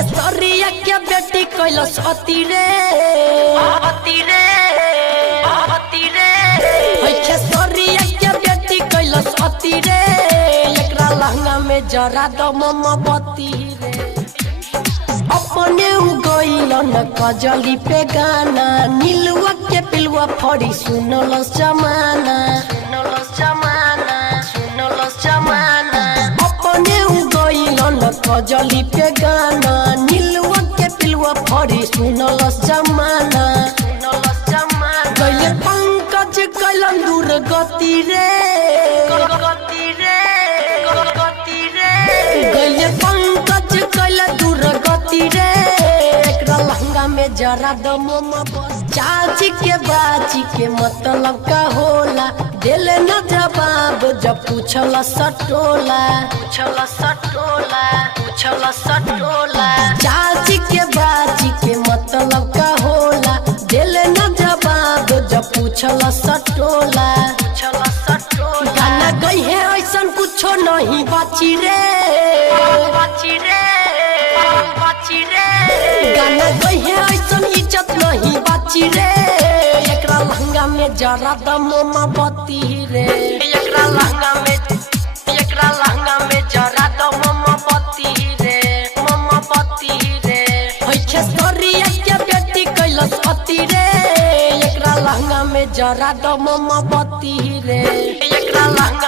खेसरिया के बेटी कैलस अति रे खेसरिया के बेटी कैलस अति रे एकरा लहंगा में जरा द मोमबत्ती रे अपने उगइल न कजली पे गाना नीलुआ के पिलुआ फड़ी सुनलस जमाना अपने उगइल न कजली पे गाना नीलुआ के पिलुआ फड़ी सुनलस जमाना गइले पंकज कैलन दूर गति रे गइले पंकज कैलन दूर गति रे एकरा लहंगा में जरा द मोमबत्ती चाची के बाची के मतलब का होला देले न जवाब जब पूछला सटोला चाची के बाची के मतलब का होला देले न जवाब जब पूछला सटोला गाना गई है ऐसन कुछो नहीं बाची रे गाना गई है ऐसन इज्जत नहीं बाची रे एकरा लहंगा में जरा द मोमबत्ती रे एकरा लहंगा में जरा द मोमबत्ती रे खेसरिया के बेटी कैलस अति रे एकरा लहंगा में जरा द मोमबत्ती रे एकरा लहंगा